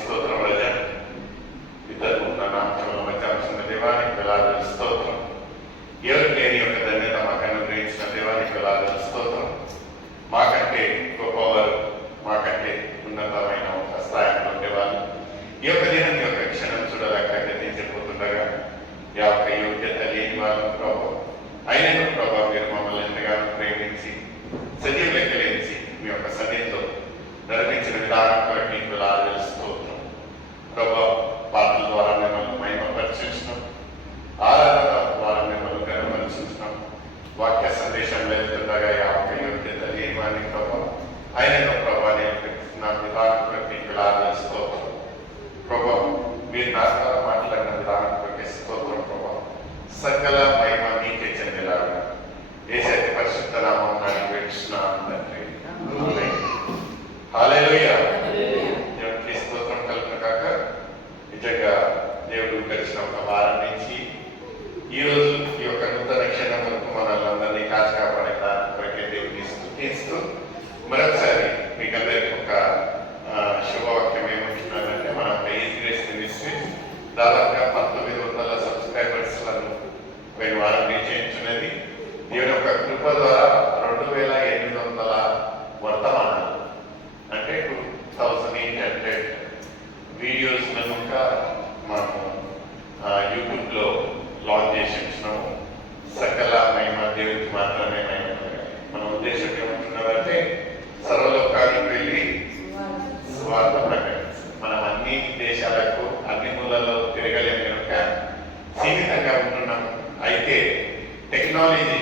స్తోత్రం రజా. ఇద్దరు నా నామములో మధ్యాహ్న దేవానికి వేలాది స్తోత్రం. ఎవరు లేని యొక్క ధన్యత మాకు అనుగ్రహించిన దేవానికి వేలాది స్తోత్రం. మాకంటే గొప్పవారు, మాకంటే ఉన్నతమైన ఒక స్థాయిలో ఉండేవాళ్ళు ఈ యొక్క దినం యొక్క క్షణం చూడలేక గతించిపోతుండగా ఈ యొక్క యోగ్యత లేని వాళ్ళు ప్రభు అయిన ప్రభావ మీరు మమ్మల్ని ఎంతగానో ప్రేమించి సజీవ లెక్కలేసి మీ యొక్క సన్నిధిలో నడిపించిన విధానం కొరకు మీకు వేలాది స్తోత్రం ప్రభావ. పాటల ద్వారా మిమ్మల్ని మహిమపరిచించడం, ఆరాధన ద్వారా మిమ్మల్ని గనపరిచించడం, వాక్య సందేశం వెళ్తుండగా ఈ యొక్క యోగ్యత లేని వారిని ప్రభావ అయిన ప్రభావ నా విధానం కొరకు మీకు వేలాది స్తోత్రం ప్రభావ. మీరు నా ద్వారా మాట్లాడిన విధానం కొరకు స్తోత్రం ప్రభావ. సకల మహిమ మీకే చెందేలాగా యేసయ్య పరిశుద్ధ నామమున అడిగి వేడుచున్నాను తండ్రి. హల్లెలూయా. దేవునికి స్తోత్రం కలుగును గాక. నిజంగా దేవుడు గడిచిన ఒక వారం నుంచి ఈ రోజు ఈ యొక్క నూతన క్షణం వరకు మనల్ని అందరినీ కాచి కాపాడే కొరకే దేవుడిని స్తుతిస్తూ మరొకసారి మీకు అందరికీ ఒక శుభవాక్యం ఏమంటున్నానంటే, మన ఈజీ గ్రేస్ మినిస్ట్రీస్ దాదాపుగా 1900 సబ్స్క్రైబర్స్లను పోయిన వారం చేయించున్నది. దేవుని యొక్క కృప ద్వారా 2800 వర్తమానాలు అంటే 2800 వీడియోస్ కనుక మనము యూట్యూబ్లో లాంచ్ చేసి ఇచ్చినాము. సకల మహిమ దేవుడికి మాత్రమే మహిమ. మన ఉద్దేశం ఏమంటున్నారంటే సర్వలోకానికి వెళ్ళి సువార్త ప్రకటించాలి. మనం అన్ని దేశాలకు అన్ని మూలలో తిరగలేము కనుక సీమితంగా ఉంటున్నాం. అయితే టెక్నాలజీ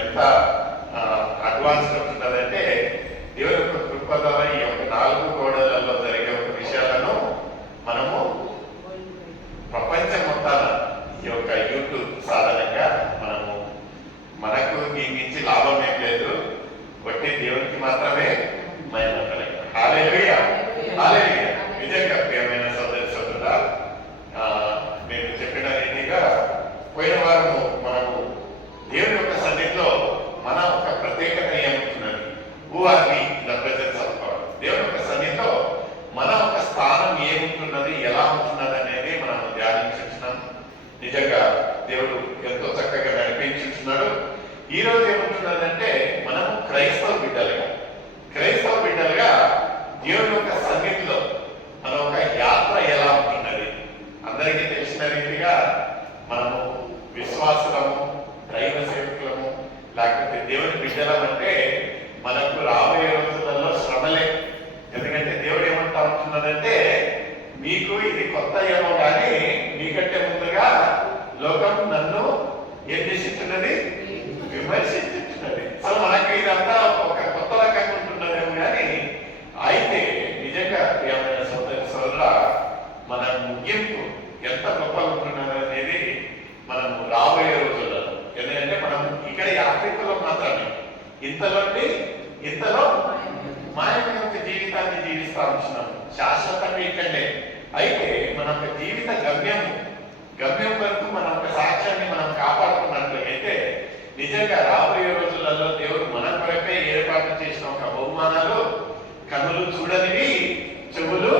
ఎంత అడ్వాన్స్ ఉంటున్నదంటే దేవుని యొక్క కృప ద్వారా ఈ యొక్క 4 గోడలలో జరిగే ఒక విషయాలను మనము ప్రపంచం మొత్తాన ఈ యొక్క యూట్యూబ్ సాధనంగా మనకు దీనికి లాభం ఏం లేదు, బట్టి దేవునికి మాత్రమే మహిమ కలుగును. హల్లెలూయా, హల్లెలూయా. నిజంగా ప్రియమైన సోదరి సోదరుడా, నేను చెప్పిన రీతిగా పోయిన వారము మనము దేవుని యొక్క సన్నిధిలో మన ఒక ప్రత్యేకత ఏముంటున్నది, who are we in the presence of God. దేవుని యొక్క సన్నిధిలో మన ఒక స్థానం ఏముంటున్నది, ఎలా ఉంటున్నది అనేది మనం ధ్యానించున్నాం. నిజంగా దేవుడు ఎంతో చక్కగా నడిపించున్నాడు. ఈ రోజు ఏముంటున్నదంటే మనము క్రైస్తవ బిడ్డలుగా దేవుని యొక్క సన్నిధిలో మన ఒక యాత్ర ఎలా ఉంటున్నది. అందరికీ తెలిసిన రీతిగా మనము విశ్వాసులము, దైవ సేవకులము, లేకపోతే దేవుని బిడ్డలం అంటే మనకు రాబోయే రోజులలో శ్రమలే. ఎందుకంటే దేవుడు ఏమంటా ఉంటున్నదంటే, మీకు ఇది కొత్త ఏమో కానీ మీకంటే ముందుగా లోకం నన్ను ఏం చేసిస్తున్నది, విమర్శించుతున్నది. సో మనకు ఇదంతా ఒక కొత్త రకంగా ఉంటున్నదేమో కానీ అయితే నిజంగా ప్రియమైన సోదర మన ముగింపు ఎంత గొప్పగా ఉంటున్నది అనేది మనం రాబోయే రోజుల్లో. ఎందుకంటే మనం ఇక్కడ యాత్రికులు మాత్రమే, ఇంతలో మాయమైన జీవితాన్ని జీవిస్తా ఉంటున్నాం. శాశ్వతంగా ఇక్కడే. అయితే మన యొక్క జీవిత గమ్యం వరకు మన యొక్క సాక్ష్యాన్ని మనం కాపాడుకున్నట్లయితే నిజంగా రాబోయే రోజులలో దేవుడు మన కొరకే ఏర్పాటు చేసిన ఒక బహుమానాలు కన్నులు చూడనివి, చెవులు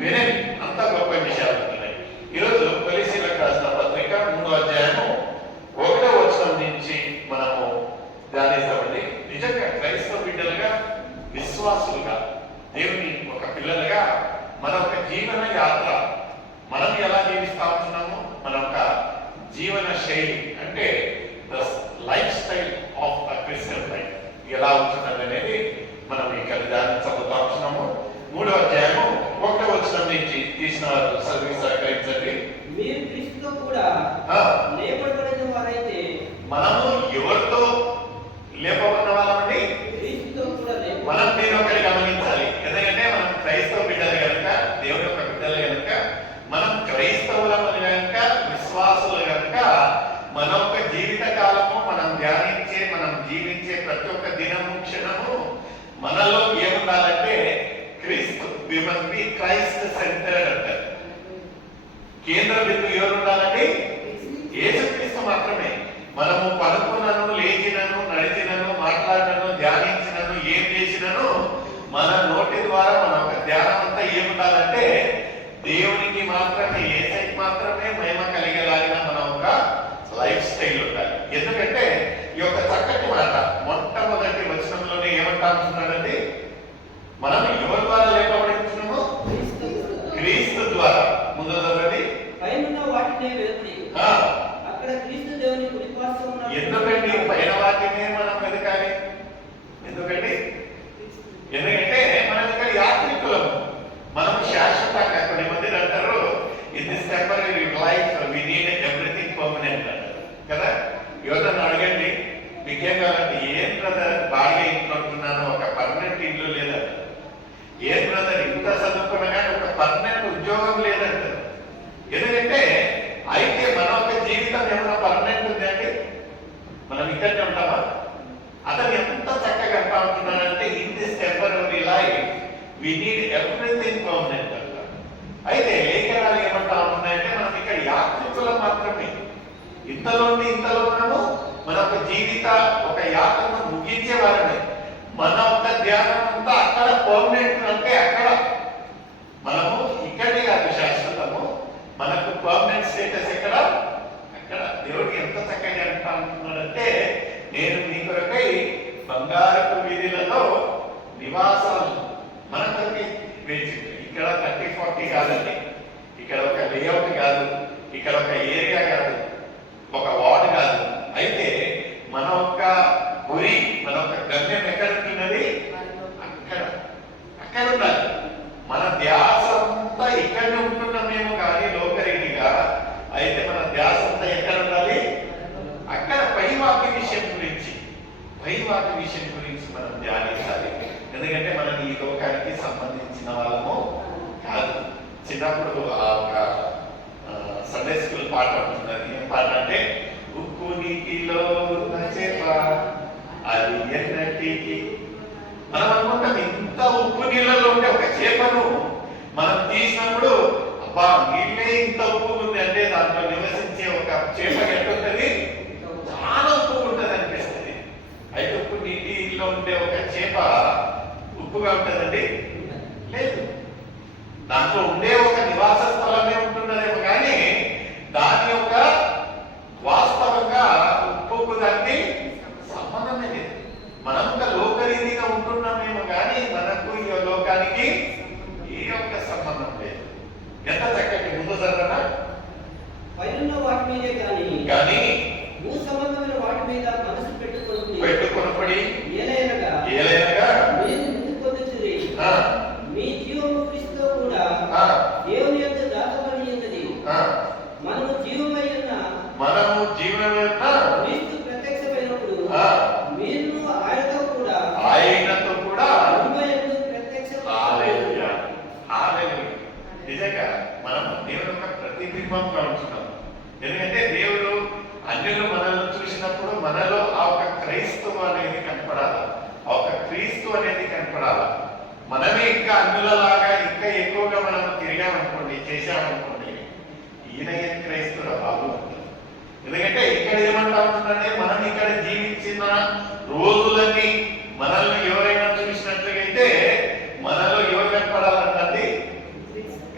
వినని అంత గొప్ప విషయాలు ఉన్నాయి. ఈరోజు కొలస్సీయులకు రాసిన పత్రిక 3వ అధ్యాయము 1వ వచనం నుంచి మనము ధ్యానిస్తామండి. నిజంగా క్రైస్తవ బిడ్డలుగా, విశ్వాసులుగా, దేవుని ఒక పిల్లలుగా మన ఒక జీవన యాత్ర మనం ఎలా జీవిస్తా ఉంటున్నాము, మన ఒక జీవన శైలి అంటే the life style of the Christian life ఎలా ఉంటున్నది అనేది మనం ఇక్కడ దాన్ని చదువుతా ఉంటున్నాము. 3వ అధ్యాయము 1వ వచనం నుంచి తీసిన సర్వీస్ సహకరించండి. మీరు క్రీస్తుతో కూడా లేపబడిన వారైతే, మనము ఎవరితో లేపబడిన వాళ్ళని క్రీస్తుతో కూడా మనం నేను ఒకటి గమనించాలి. ఎందుకంటే మనం క్రైస్తవ బిడ్డలు కనుక, దేవుని యొక్క బిడ్డలు కనుక, మనం క్రైస్తవులమని కనుక, విశ్వాసులు కనుక మన యొక్క జీవిత కాలము మనం ధ్యానించే, మనం జీవించే ప్రతి ఒక్క దినము క్షణము మనలో ఏముండాలంటే క్రీస్తు. We must be Christ centred అంటారు. కేంద్ర బిందువు ఎవరు ఉండాలండి? యేసుక్రీస్తు మాత్రమే. మనము పడుకున్నాను లేచి మీకేం కావాలంటే ఏం బ్రదర్ బాగా ఇంట్లో ఉంటున్నాను, ఒక పర్మనెంట్ ఇల్లు లేదంట. ఏం బ్రదర్ ఇంత చదువుకున్నా కానీ ఒక పర్మనెంట్ ఉద్యోగం లేదంట. ఎందుకంటే అయితే మన ఒక జీవితం ఏమైనా పర్మనెంట్ ఉంది అండి? మనం ఇక్కడనే ఉంటామా? అతను ఎంత చక్కగా అంటా ఉంటున్నాడంటే in this temporary life we need everything permanent అంట. అయితే లేఖనాలు ఏమంటా ఉంటున్నాయంటే మనం ఇక్కడ యాత్రికులం మాత్రమే, ఇంతలో ఉన్నాము. మన ఒక జీవిత ఒక యాత్రను ముగించే వారమే. మన ఒక ధ్యానం అంతా అక్కడ పర్మనెంట్ అంటే అక్కడ మనము ఇక్కడే కాదు శాశ్వతము. మనకు పర్మనెంట్ స్టేటస్ ఎక్కడ? అక్కడ. దేవుడికి ఎంత చక్కగా అంటా ఉంటున్నాడంటే నేను మీ కొరకై బంగారపు వీధులలో నివాసాలు మన కొరకై వేచింది. ఇక్కడ 30-40 కాదండి, ఇక్కడ ఒక లేఅవుట్ కాదు, ఇక్కడ ఒక ఏరియా కాదు, ఒక వార్డు కాదు. అయితే మన యొక్క గురి, మన యొక్క గమ్యం ఎక్కడ ఉంటున్నది? అక్కడ. అక్కడ ఉండాలి. మన ధ్యాస అంతా ఇక్కడనే ఉంటున్నామేమో కానీ లోకరీతిగా. అయితే మన ధ్యాస అంతా ఎక్కడ ఉండాలి? అక్కడ పైవాకి విషయం గురించి మనం ధ్యానించాలి. ఎందుకంటే మనం ఈ లోకానికి సంబంధించిన వాళ్ళము కాదు. చిన్నప్పుడు ఒక సండే స్కూల్ పాట ఉంటున్నది. ఏం పాట అంటే ఉప్పు నీటిలో ఉన్న చేప అది ఎన్నటికి. మనం అనుకుంటాం ఇంత ఉప్పు నీళ్ళలో ఉండే ఒక చేపను మనం తీసినప్పుడు అబ్బా నీళ్ళే ఇంత ఉప్పు ఉంది అంటే దాంట్లో నివసించే ఒక చేప ఎట్టుంటది? చాలా ఉప్పు ఉంటుంది అనిపిస్తుంది. అయితే ఉప్పు నీటిలో ఉండే ఒక చేప ఉప్పుగా ఉంటుందండి? లేదు. దాంట్లో ఉండే ఒక నివాస స్థలమే ఉంటున్నదేమో కానీ దాని యొక్క వాస్తవంగా ఉప్పుకు దానికి సంబంధమే లేదు. మనం ఒక లోకరీతిగా ఉంటున్నామేమో కానీ మనకు ఈ లోకానికి ఏ ఒక్క సంబంధం లేదు. ఎంత చక్కటి ముందు చదవనా? పైనున్న వాటి మీదే కానీ భూ సంబంధమైన వాటి మీద మనసు పెట్టుకొనపడి ఏలైనగా మీరు ముందు పొందుచురి. మీ జీవము క్రీస్తుతో కూడా దేవుని యందు దాచబడి ఉన్నది. మనము జీవమై ఉన్న క్రీస్తు ప్రత్యక్షమైనప్పుడు మీరు ఆయనతో కూడా మహిమ యందు హల్లెలూయా. నిజంగా మనం దేవుని యొక్క ప్రతిబింబంగా ఉంటున్నాం. ఎందుకంటే దేవుడు అన్యులు మనల్ని చూసినప్పుడు మనలో ఆ ఒక క్రైస్తవు అనేది కనపడాలి, ఆ ఒక క్రీస్తు అనేది కనపడాలి. మనమే ఇంకా అన్యులలాగా ఇంకా ఎక్కువగా మనం తిరిగామనుకోండి, చేశామనుకోండి, ఈయన క్రైస్తవుడు బాబు అంటారు. ఎందుకంటే ఇక్కడ ఏమంటా ఉంటుందంటే మనం ఇక్కడ జీవించిన రోజులన్నీ మనల్ని ఎవరైనా చూసినట్లయితే మనలో ఎవరు కనపడాలంటే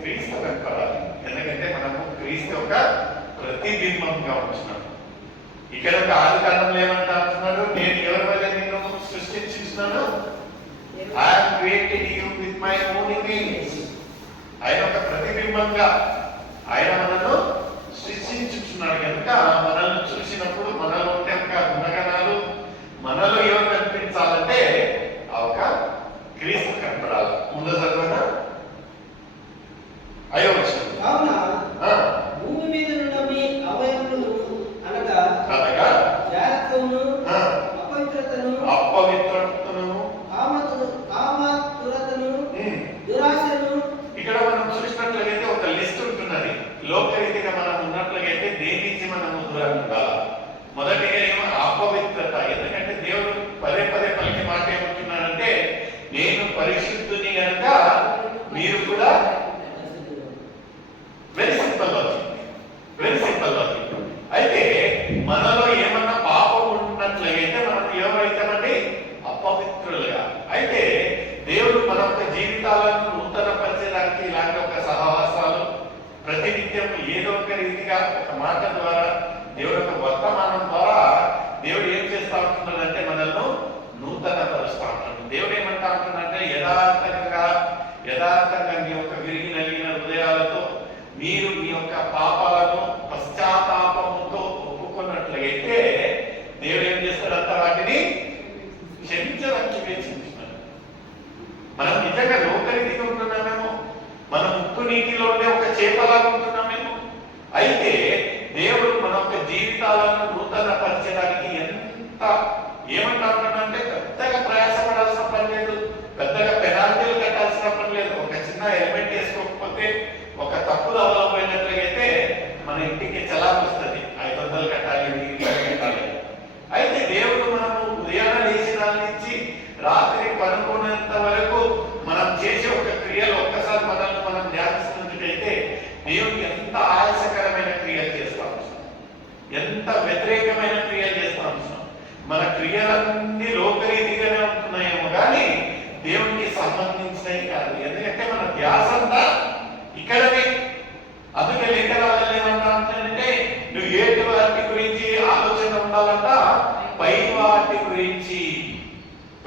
క్రీస్తు కనపడాలి. ఎందుకంటే మనము క్రీస్తు యొక్క ప్రతిబింబంగా ఉంటున్నాం. ఇక్కడ ఒక ఆదికాండంలో ఏమంటా అంటున్నాడు? నేను ఎవరి వల్ల నిన్ను సృష్టించున్నాను? I have created you with my own image. ఆయన ఒక ప్రతిబింబంగా ఆయన మనను సృష్టించున్నాడు కనుక మనల్ని చూసినప్పుడు మనలో ఉండే ఒక గుణగణాలు మనలో ఎవరు కనిపించాలంటే ఆ ఒక క్రీస్తు కనపడాలి. ముందు చదవనా? 5వ వచనం. కావున భూమి మీద ఉన్న మీ అవయవములు అనగా జాగ్రత్తను అంత ఏమంటారంటే పెద్దగా ప్రయాసపడాల్సిన పని లేదు, పెద్దగా పెనాల్టీలు కట్టాల్సిన పని లేదు. ఒక చిన్న హెల్మెట్ వేసుకోకపోతే, ఒక తప్పులు అవ్వకపోయినట్లయితే మన ఇంటికి చలాన్ వస్తుంది, 500 కట్టాలి, 1000 కట్టాలి. అయితే దేవుడు మనము ఉదయాన్నే లేచిన దాని నుంచి రాత్రి పడుకునేంత వరకు మనం చేసే ఒక క్రియలు ఒక్కసారి మనల్ని మనం ధ్యానిస్తున్నట్లయితే దేవుడికి ఎంత ఆయాసకరమైన క్రియలు చేస్తాం, ఎంత వ్యతిరేకమైన క్రియలు చేస్తాం. మన క్రియలన్నీ లోకరీతిగానే ఉంటున్నాయేమో కానీ దేవునికి సంబంధించినవి కాదు. ఎందుకంటే మన ధ్యాస అంతా ఇక్కడనే. అందుకే లేఖనాలు ఏమంటారంటే నువ్వు ఏటి వాటి గురించి ఆలోచన ఉండాలంట, పై వాటి గురించి.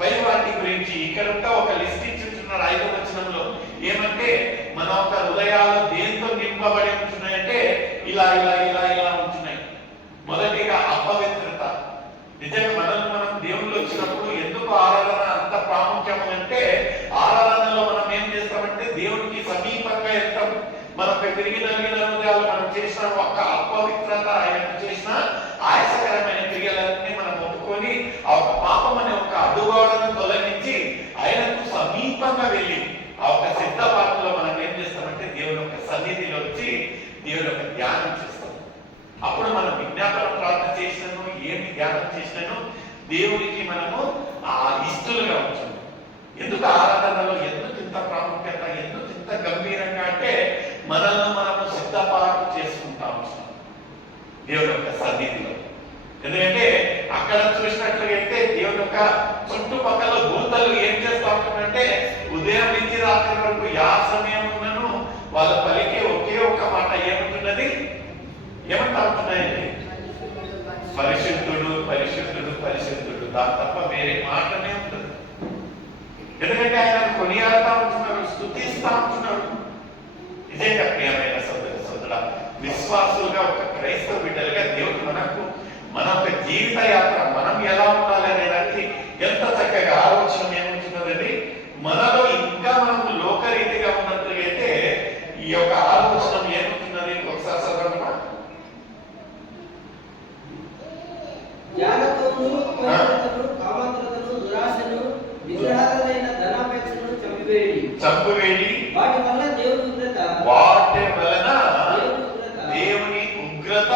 పై వాటి గురించి ఇక్కడ ఒక లిస్ట్ ఇచ్చుంటున్నారు 5వ వచనంలో. ఏమంటే మన ఒక హృదయాలు దేంతో నింపబడి ఉంటున్నాయంటే ఇలా ఇలా ఇలా ఇలా ఉంటున్నాయి. మొదటిగా అపవిత్రత. నిజంగా మనల్ని మనం దేవుళ్ళు వచ్చినప్పుడు ఎందుకు ఆరాధన అంత ప్రాముఖ్యం అంటే, ఆరాధనలో మనం ఏం చేస్తామంటే దేవుడికి సమీపంగా వెళ్తాం. మనకు తిరిగి నలిగిన హృదయాలు మనం చేసిన ఒక అపవిత్రత, ఆయన చేసిన ఆయాసకరమైన క్రియలన్నీ మనం ఒప్పుకొని ఆ ఒక పాపం అనే ఒక అడ్డుగోడను తొలగించి ఆయనకు సమీపంగా వెళ్ళి ఆ ఒక సిద్ధపాటులో మనం ఏం చేస్తామంటే దేవుని యొక్క సన్నిధిలో వచ్చి దేవుని యొక్క ధ్యానం చేస్తాం. అప్పుడు మనం విజ్ఞాపన ప్రార్థన చేసినాను, ఏమి ధ్యానం చేసినాను దేవునికి మనము ఆ ఇష్టలుగా ఉంటాం. ఎందుకు ఆరాధనలో ఎందుకు ఇంత ప్రాముఖ్యత, ఎందుకు ఇంత గంభీరంగా అంటే మనల్ని మనము సిద్ధపాటు చేసుకుంటాం దేవుని యొక్క సన్నిధిలో. ఎందుకంటే అక్కడ చూసినట్లయితే దేవుని యొక్క చుట్టుపక్కల భూతలు ఏం చేస్తా ఉంటుందంటే ఉదయం నుంచి రాత్రి వరకు యా సమయం ఉన్నను వాళ్ళ పలికే ఒకే ఒక మాట ఏముంటున్నది, ఏమంటా ఉంటున్నాయండి? పరిశుద్ధుడు పరిశుద్ధుడు పరిశుద్ధుడు. దాని తప్ప వేరే మాటనే ఉంటుంది. ఎందుకంటే ఆయన కొనియాడుతా ఉంటున్నాడు, స్తుతిస్తా ఉంటున్నాడు. నిజంగా ప్రియమైన సోదర విశ్వాసులుగా ఒక క్రైస్తవ బిడ్డలుగా దేవుడు మన యొక్క జీవిత యాత్ర మనం ఎలా ఉండాలి అనే దానికి ఎంత చక్కగా ఆలోచన ఏముంటున్నదండి. మనలో ఇంకా మనం లోకరీతిగా ఉన్నట్లయితే ఈ యొక్క ఆలోచన ఏముంటున్నది ఒకసారి చదవమ్మా. చంపివేడి వాటి వలన దేవుని ఉగ్రత.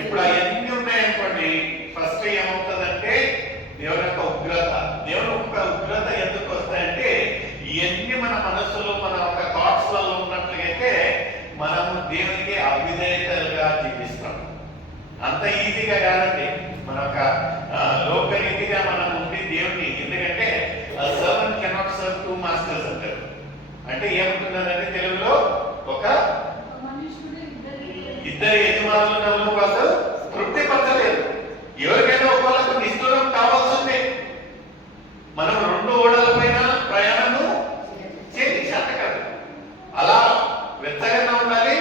ఇప్పుడు అవన్నీ ఉన్నాయనుకోండి, ఫస్ట్ ఏమవుతుందంటే దేవుని యొక్క ఉగ్రత. దేవుని యొక్క ఉగ్రత ఎందుకు వస్తాయంటే ఇవన్నీ మన మనస్సులో మన ఒక థాట్స్ లలో ఉన్నట్లయితే మనము దేవునికి అవిధేయతలుగా జీవిస్తాం. అంత ఈజీగా కాదండి. మన ఒక లోకరీతిగా మనం ఉండి దేవుని, ఎందుకంటే సర్వెంట్ కెనాట్ సర్వ్ 2 మాస్టర్స్ అంటారు. అంటే ఏమంటున్నారంటే తెలుగులో ఒక ఇద్దరు యజమానులను వాళ్ళు తృప్తిపరచలేదు. ఎవరికైనా ఒకళ్ళకు నిష్ఠూరం కావాల్సిందే. మనం 2 ఓడల పైన ప్రయాణము చేత కాదు. అలా వెచ్చగా ఉండాలి,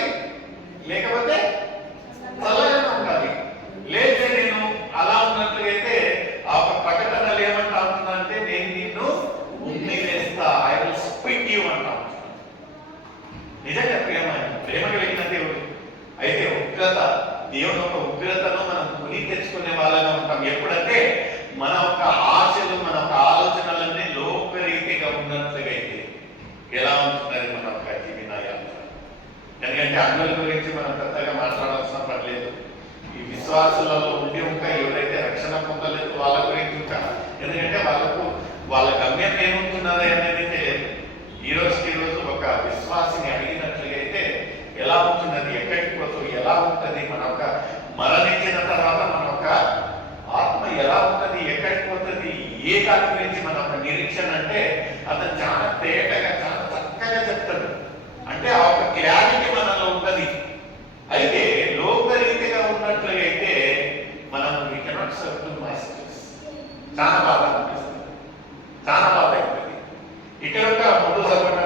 లేకపోతే చల్లగా ఉండాలి. లేదే నేను అలా ఉన్నట్లయితే ఆ ప్రకటనలు ఏమంటా ఉంటుందంటే నేను నిన్ను ఉమ్మివేస్తా, ఐ విల్ స్పిట్ యు అంటా. నిజంగా ప్రేమ కలిగిన దేవుడు. అయితే ఉగ్రత, దేవుని యొక్క ఉగ్రతను మనం కొని తెచ్చుకునే వాళ్ళగా ఉంటాం. ఎప్పుడంటే మన యొక్క ఆశలు, మన యొక్క ఆలోచనలన్నీ లోకరీతిగా ఉన్నట్లుగా అయితే ఎలా ఉంటున్నది మన యొక్క జీవిత యాత్ర. ఎందుకంటే అన్యుల గురించి మనం పెద్దగా మాట్లాడాల్సిన పర్లేదు. ఈ విశ్వాసులలో ఉండి ఇంకా ఎవరైతే రక్షణ పొందలేదు వాళ్ళ గురించి ఇంకా, ఎందుకంటే వాళ్ళ గమ్యం ఏముంటున్నది అనేది తెలియదు. ఈ రోజు ఒక విశ్వాసిని అడిగినట్లుగా అయితే ఎలా ఉంటున్నది, ఎక్కడికి పోతుంది, ఎలా ఉంటుంది, మన ఒక మరణించిన తర్వాత మన ఒక ఆత్మ ఎలా ఉంటుంది, ఎక్కడికి పోతుంది, ఏ దాని గురించి మన ఒక నిరీక్షణ అంటే అతను చాలా తేటగా చాలా చక్కగా చెప్తాడు. అంటే ఆ ఒక క్లారిటీ మనలో ఉన్నది. అయితే లోకరీతిగా ఉన్నట్లయితే మనం వీ కెనాట్ సర్వ్ 2 మాస్టర్స్. చాలా బాధ అనిపిస్తుంది, చాలా బాధ అవుతుంది. ఇక్కడ ఒక ముందు చదవడం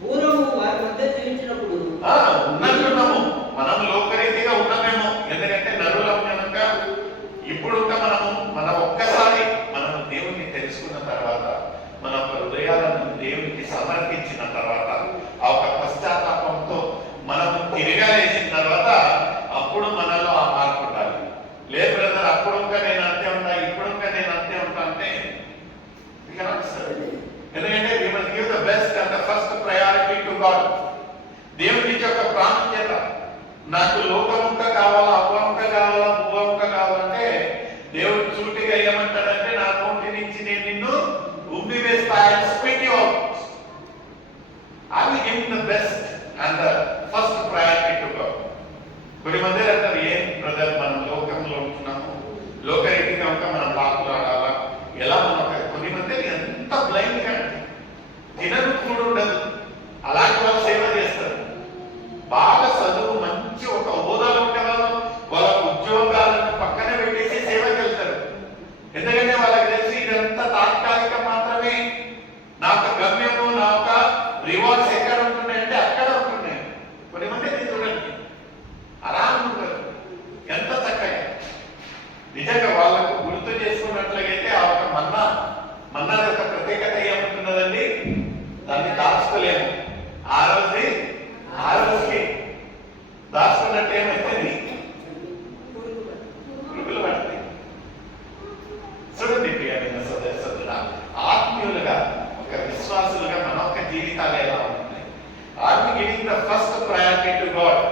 పూర్వము వారి మధ్య జీవించినప్పుడు ఉన్నట్టున్నాము, మనం లోకరీతిగా ఉన్నామేమో. ఎందుకంటే నరులం కనుక ఇప్పుడు మన ఒక్కసారి మనం దేవుణ్ణి తెలుసుకున్న తర్వాత, మన హృదయాలను దేవునికి సమర్పించిన తర్వాత, ఆ ఒక పశ్చాత్తాపంతో మనము తిరగలేసిన తర్వాత అప్పుడు మనలో ఆ మార్పు ఉండాలి. దాచుకోలేము. ఆ రోజు ఆ రోజుకి దాచుకున్నట్టు ఏమైతుంది? పురుగులు పడతాయి. చూడండి ప్రియమైన సోదరుడా, ఆత్మీయులుగా ఒక విశ్వాసులుగా మన యొక్క జీవితాలు ఎలా ఉన్నాయి? Are we giving the first priority to God?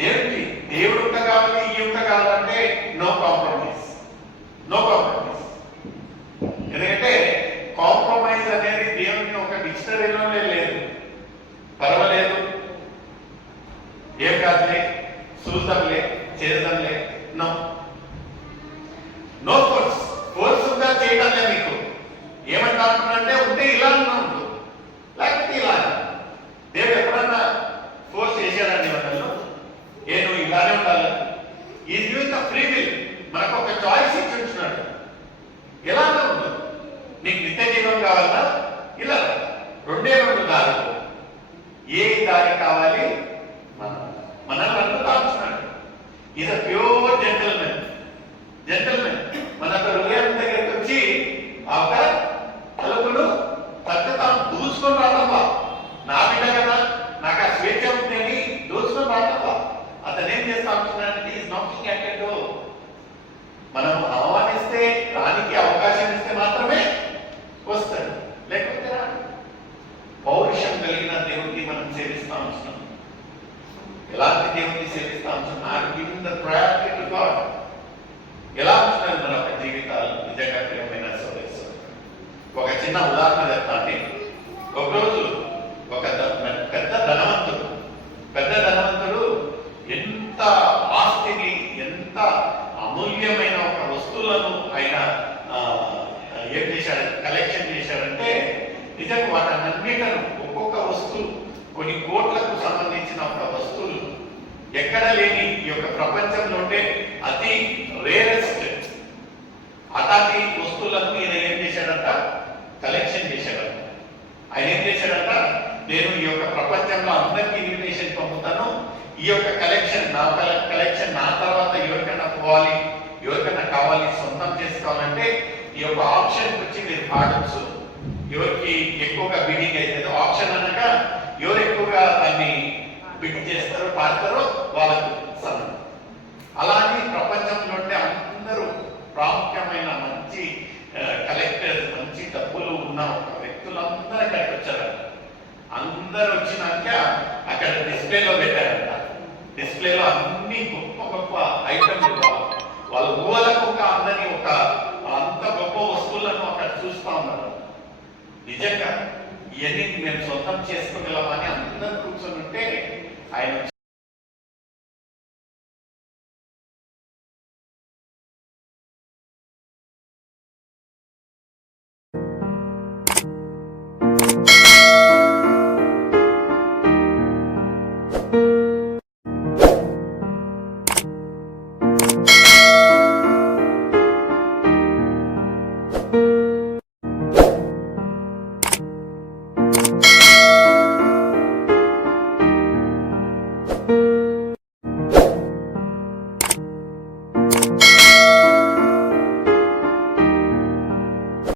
దేవుడికి దేవుడు యొక్క కావాలి, ఈ యొక్క కావాలంటే నో కాంప్రమైజ్, నో కాంప్రమైజ్. ఎందుకంటే కాంప్రమైజ్ అనేది దేవుని ఒక డిక్షనరీలోనే లేదు. పర్వాలేదు, ఏం కాదులే, చూద్దాంలే, చేద్దాంలే, నో నో ఫోర్స్. ఫోర్స్గా చేయడంలే. మీకు ఏమంటా ఉంటుందంటే ఉంటే ఇలా ఉండు, లేకపోతే ఇలా. దేవుడు ఎప్పుడన్నా ఫోర్స్ చేశాడండి మనల్ని? నువ్వు ఇలానే ఉండాలి. ఈ జీవిత ఫ్రీ విల్, మనకు ఒక చాయిస్ ఇచ్చి ఉంటున్నాడు. ఎలానే ఉండు, నీకు నిత్య జీవం కావాలా, ఇలా రెండే రెండు దారులు. ఏ దారి కావాలి? మనల్ని అడుగుతా ఉంటున్నాడు. Is a pure gentlemen. Gentlemen మన హృదయం దగ్గరికి వచ్చి ఆ ఒక తలుపులు తగ్గతాను దూసుకొని రాదమ్మా. నా బిడ్డ కదా, నాకు ఆ స్వేచ్ఛ ఉంది అని దూసుకొని రాదమ్మా. అతను ఏం చేస్తా ఉంటున్నాడంటే is knocking at a door. మనం ఆహ్వానిస్తే, దానికి అవకాశం ఇస్తే మాత్రమే వస్తాడు, లేకపోతే రాడు. పౌరుషం కలిగిన దేవుడిని మనం సేవిస్తా ఉంటున్నాం. ఎలాంటి దేవుడిని సేవిస్తా ఉంటున్నాం? Are giving the priority to God. ఎలా ఉంటున్నారు మన యొక్క జీవితాలు? నిజంగా ప్రియమైన సోదరులు, ఒక చిన్న ఉదాహరణ చెప్తాండి. ఒకరోజు ఒక పెద్ద ధనవంతుడు ఎంత ఆస్తిని, ఎంత అమూల్యమైన ఒక వస్తువులను ఆయన ఏం చేశాడు, కలెక్షన్ చేశాడంటే నిజంగా వాటన్నిటిని ఒక్కొక్క వస్తువు కొన్ని కోట్లకు సంబంధించిన ఒక వస్తువులు ఎక్కడ లేని ఈ యొక్క ప్రపంచంలో ఉండే అతి రేరెస్ట్ అటాటి వస్తువులను ఈయన ఏం చేశాడంట, కలెక్షన్ చేశాడంట. ఆయన ఏం చేశాడంట, నేను ఈ యొక్క ప్రపంచంలో అందరికీ ఇన్విటేషన్ పంపుతాను. ఈ యొక్క కలెక్షన్ నా తర్వాత ఎవరికైనా పోవాలి, ఎవరికైనా కావాలి, సొంతం చేసుకోవాలంటే ఈ యొక్క ఆప్షన్ వచ్చి మీరు పాడచ్చు. ఎవరికి ఎక్కువగా బిడ్డింగ్ అవుతుందో, ఆప్షన్ అనక ఎవరు ఎక్కువగా దాన్ని బిడ్ చేస్తారో, పాడతారో వాళ్ళకు సమానం. అలానే ప్రపంచంలో ఉండే అందరూ ప్రాముఖ్యమైన మంచి కలెక్టర్స్, మంచి డబ్బులు ఉన్న ఒక వ్యక్తులందరూ అక్కడికి వచ్చారంట. అందరూ వచ్చినాక అక్కడ డిస్ప్లేలో పెట్టారంట. డిస్ప్లేలో అన్ని గొప్ప గొప్ప ఐటమ్లు, వాళ్ళ ఊహలకు ఒక అందని ఒక అంత గొప్ప వస్తువులను అక్కడ చూస్తా ఉన్నారు. నిజంగా ఇవన్నీ మేము సొంతం చేసుకోగలమని అందరూ కూర్చొని ఉంటే ఆయన